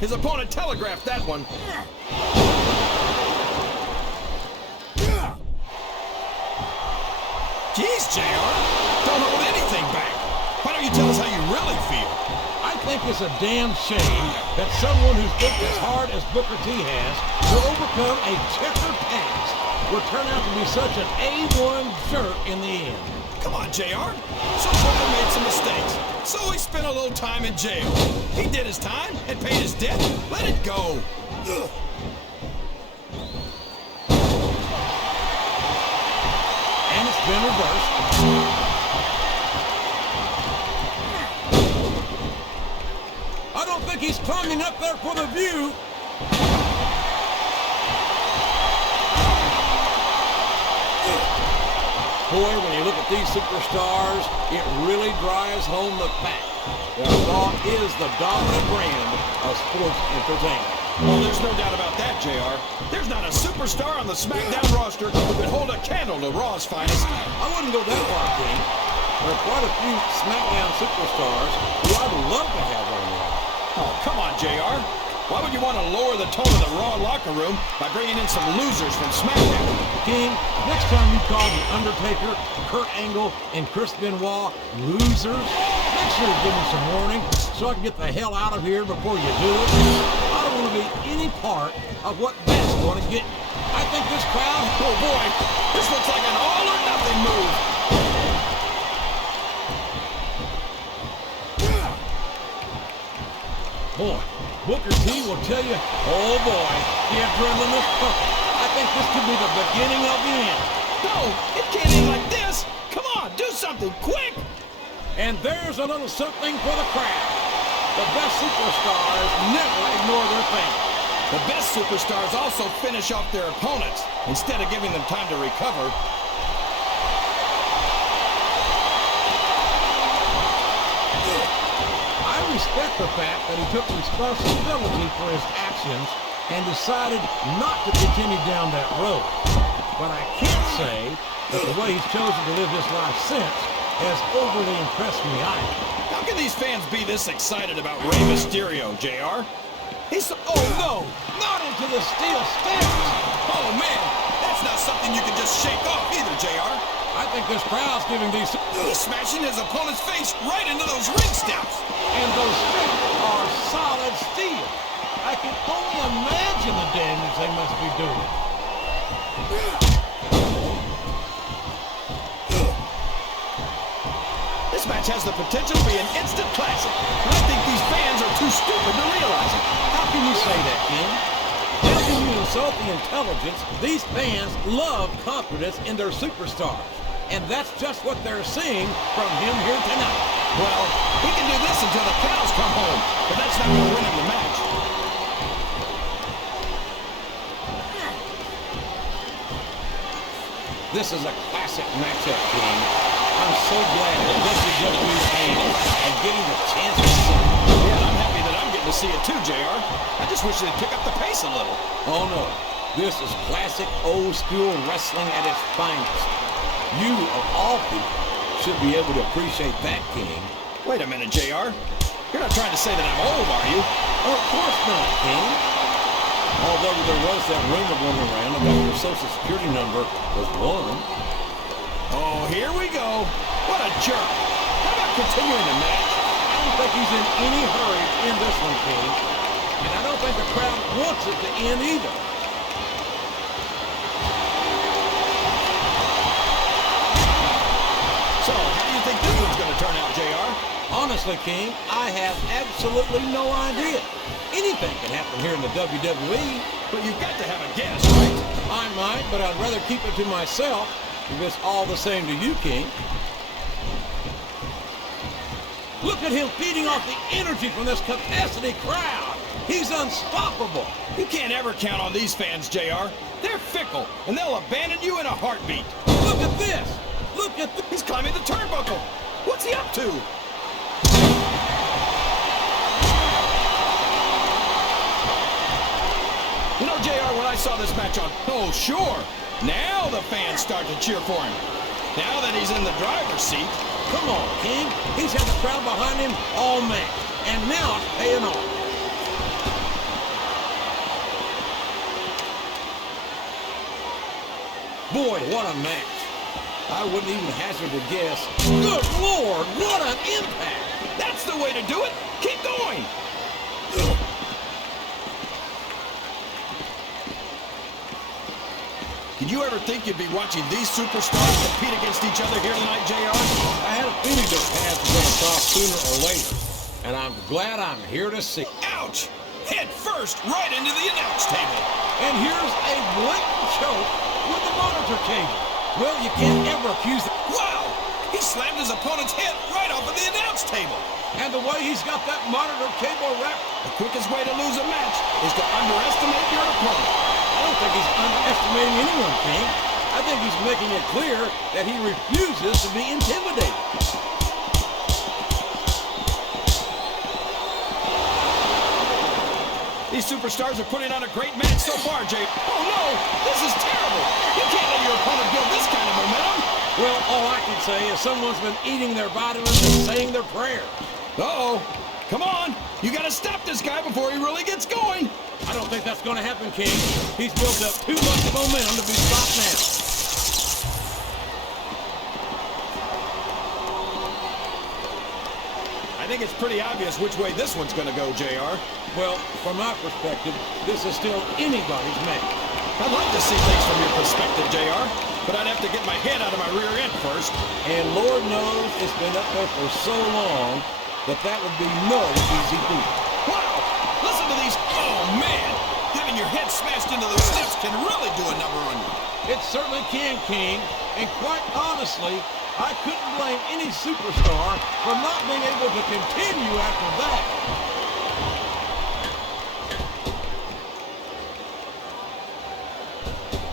His opponent telegraphed that one. Jeez, JR. Don't hold anything back. Why don't you tell us how you really feel? I think it's a damn shame that someone who's worked as hard as Booker T has to overcome a checkered past will turn out to be such an A1 jerk in the end. Come on, JR. So Booker made some mistakes. So he spent a little time in jail. He did his time and paid his debt. Let it go. Ugh. And it's been reversed. I don't think he's climbing up there for the view. Boy, when you look at these superstars, it really drives home the fact that Raw is the dominant brand of sports entertainment. Well, there's no doubt about that, JR. There's not a superstar on the SmackDown roster who could hold a candle to Raw's finest. I wouldn't go that far, King. There are quite a few SmackDown superstars who I'd love to have on Raw. Oh, come on, JR. Why would you want to lower the tone of the Raw locker room by bringing in some losers from SmackDown? King, next time you call The Undertaker, Kurt Angle, and Chris Benoit losers, make sure to give me some warning so I can get the hell out of here before you do it. I don't want to be any part of what that's going to get me. I think this crowd... Oh, boy. This looks like an all-or-nothing move. Boy, Booker T will tell you, oh boy, the adrenaline is pumping. I think this could be the beginning of the end. No, it can't end like this. Come on, do something, quick. And there's a little something for the crowd. The best superstars never ignore their fans. The best superstars also finish off their opponents instead of giving them time to recover. I respect the fact that he took responsibility for his actions and decided not to continue down that road. But I can't say that the way he's chosen to live his life since has overly impressed me either. How can these fans be this excited about Rey Mysterio, JR? Oh no, not into the steel steps. Oh man, that's not something you can just shake off either, JR. I think this crowd's giving these... He's smashing his opponent's face right into those ring steps. And those steps are solid steel. I can only imagine the damage they must be doing. This match has the potential to be an instant classic, and I think these fans are too stupid to realize it. How can you say that, King? How can you insult the intelligence? These fans love confidence in their superstars, and that's just what they're seeing from him here tonight. Well, he can do this until the cows come home, but that's not going to win him the match. This is a classic matchup, King. I'm so glad that WWE fans are getting the chance to see it. Yeah, I'm happy that I'm getting to see it too, JR. I just wish they'd pick up the pace a little. Oh no, this is classic old school wrestling at its finest. You, of all people, should be able to appreciate that, King. Wait a minute, JR. You're not trying to say that I'm old, are you? Oh, of course not, King. Although there was that rumor going around about your social security number was 1. Oh, here we go. What a jerk. How about continuing the match? I don't think he's in any hurry to end this one, King. And I don't think the crowd wants it to end either. So, how do you think this one's going to turn out, JR? Honestly, King, I have absolutely no idea. Anything can happen here in the WWE. But you've got to have a guess, right? I might, but I'd rather keep it to myself if it's all the same to you, King. Look at him feeding off the energy from this capacity crowd. He's unstoppable. You can't ever count on these fans, JR. They're fickle, and they'll abandon you in a heartbeat. Look at this. Look at this. He's climbing the turnbuckle. What's he up to? You know, JR, when I saw this match on... Oh, sure. Now the fans start to cheer for him. Now that he's in the driver's seat. Come on, King. He's had the crowd behind him all match. And now it's paying off. Boy, what a match. I wouldn't even hazard a guess. Good Lord, what an impact. That's the way to do it. Keep going. Did you ever think you'd be watching these superstars compete against each other here tonight, JR? I had a feeling this path was going to cross sooner or later, and I'm glad I'm here to see. Ouch! Head first right into the announce table. And here's a blatant choke with the monitor cable. Well, you can't ever accuse the... Wow! He slammed his opponent's head right off of the announce table. And the way he's got that monitor cable wrapped... The quickest way to lose a match is to underestimate your opponent. I don't think he's underestimating anyone, King. I think he's making it clear that he refuses to be intimidated. These superstars are putting on a great match so far, Jay. Oh no, this is terrible. You can't let your opponent build this kind of momentum. Well, all I can say is someone's been eating their vitamins and saying their prayers. Uh-oh. Come on. You gotta stop this guy before he really gets going. I don't think that's going to happen, King. He's built up too much momentum to be stopped now. I think it's pretty obvious which way this one's going to go, JR. Well, from my perspective, this is still anybody's match. I'd like to see things from your perspective, JR, but I'd have to get my head out of my rear end first. And Lord knows it's been up there for so long that would be no easy feat. Wow! Listen to these. Oh, man! Having your head smashed into those steps can really do a number on you. It certainly can, King. And quite honestly, I couldn't blame any superstar for not being able to continue after that.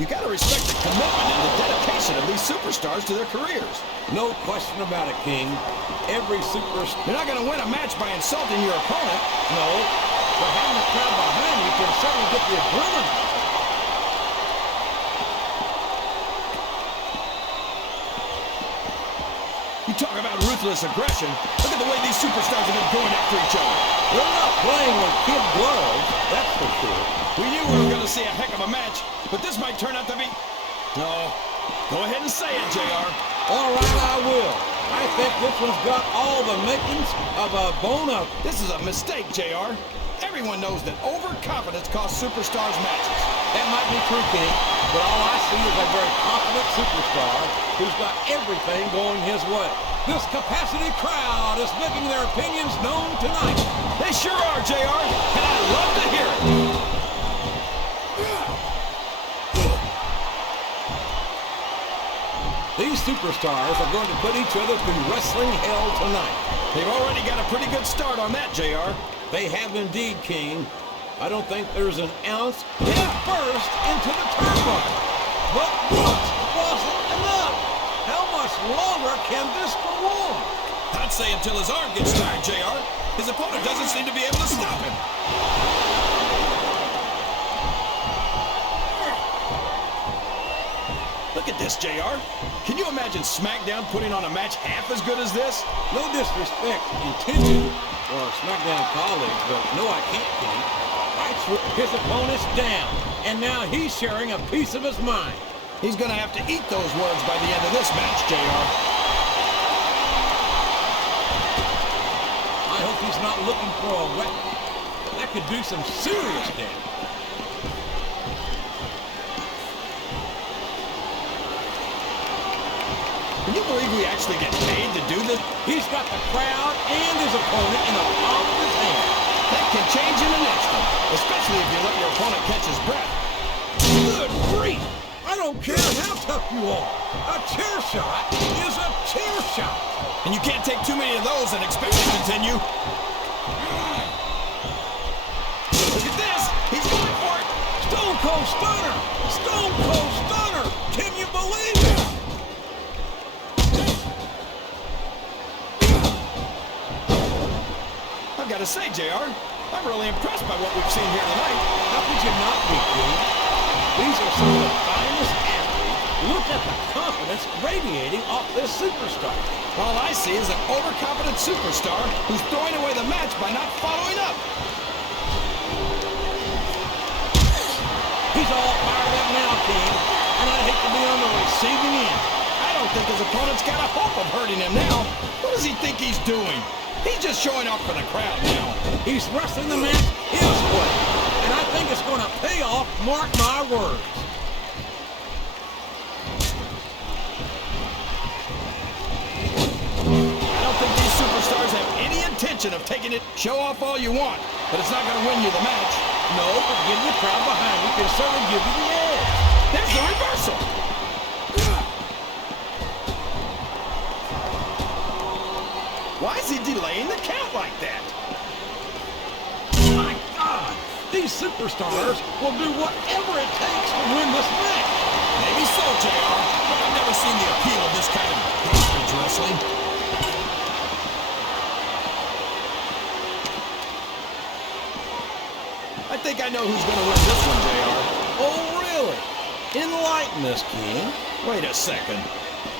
You gotta respect the commitment and the dedication of these superstars to their careers. No question about it, King. Every superstar... You're not gonna win a match by insulting your opponent. No, but having the crowd behind you can certainly get the adrenaline. You talk about ruthless aggression. Look at the way these superstars have been going after each other. They're not playing with kid gloves, that's for sure. We knew we were gonna see a heck of a match, but this might turn out to be... No. Go ahead and say it, JR. All right, I will. I think this one's got all the makings of a bone-up. This is a mistake, JR. Everyone knows that overconfidence costs superstars matches. That might be true, King, but all I see is a very confident superstar who's got everything going his way. This capacity crowd is making their opinions known tonight. They sure are, JR, and I love to hear it. These superstars are going to put each other through wrestling hell tonight. They've already got a pretty good start on that, JR. They have indeed, King. I don't think there's an ounce head first into the turnbuckle. But what wasn't enough? How much longer can this go on? I'd say until his arm gets tired, JR. His opponent doesn't seem to be able to stop him. Look at this, JR. Can you imagine SmackDown putting on a match half as good as this? No disrespect intended for SmackDown colleagues, but no, I can't, King. His opponent's down, and now he's sharing a piece of his mind. He's gonna have to eat those words by the end of this match, JR. I hope he's not looking for a weapon. That could do some serious damage. Can you believe we actually get paid to do this? He's got the crowd and his opponent in the palm of his hand. That can change in an instant, especially if you let your opponent catch his breath. Good grief! I don't care how tough you are. A chair shot is a chair shot. And you can't take too many of those and expect to continue. Look at this! He's going for it! Stone Cold Stunner! Stone Cold Stunner! Can you believe it? I've got to say, JR, I'm really impressed by what we've seen here tonight. How could you not be, King? These are some of the finest athletes. Look at the confidence radiating off this superstar. All I see is an overconfident superstar who's throwing away the match by not following up. He's all fired up now, King, and I'd hate to be on the don't think his opponent's got a hope of hurting him now. What does he think he's doing? He's just showing off for the crowd now. He's wrestling the match his way, and I think it's going to pay off, mark my words. I don't think these superstars have any intention of taking it. Show off all you want, but it's not going to win you the match. No, but getting the crowd behind you can certainly give you the edge. There's the reversal. Why is he delaying the count like that? My God, these superstars will do whatever it takes to win this match. Maybe so, JR, but I've never seen the appeal of this kind of garbage wrestling. I think I know who's going to win this one, JR. Oh, really? Enlighten us, King. Wait a second.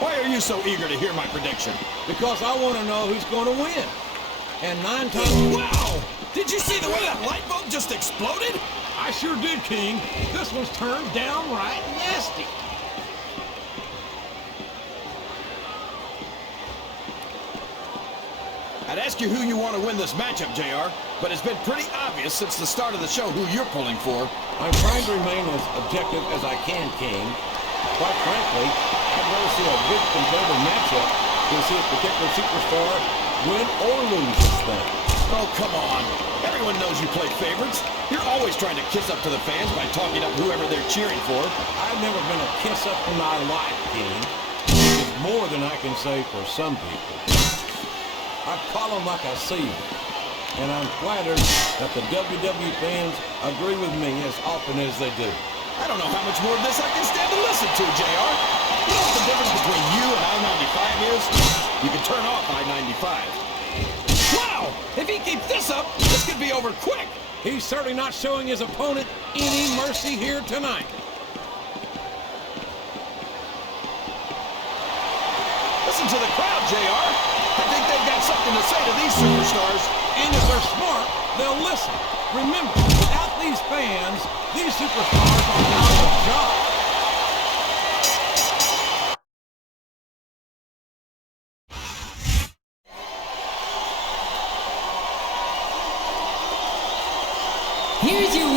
Why are you so eager to hear my prediction? Because I want to know who's going to win. And 9 times... Wow! Did you see the way that light bulb just exploded? I sure did, King. This one's turned downright nasty. I'd ask you who you want to win this matchup, JR, but it's been pretty obvious since the start of the show who you're pulling for. I'm trying to remain as objective as I can, King. Quite frankly, I'd rather see a good competitive matchup than see a particular superstar win or lose this thing. Oh, come on. Everyone knows you play favorites. You're always trying to kiss up to the fans by talking up whoever they're cheering for. I've never been a kiss up in my life, King. It's more than I can say for some people. I call them like I see them. And I'm flattered that the WWE fans agree with me as often as they do. I don't know how much more of this I can stand to listen to, JR. You know what the difference between you and I-95 is? You can turn off I-95. Wow! If he keeps this up, this could be over quick. He's certainly not showing his opponent any mercy here tonight. Listen to the crowd, JR. I think they've got something to say to these superstars. And if they're smart, they'll listen. Remember, without these fans, these superstars are not a job. Here's your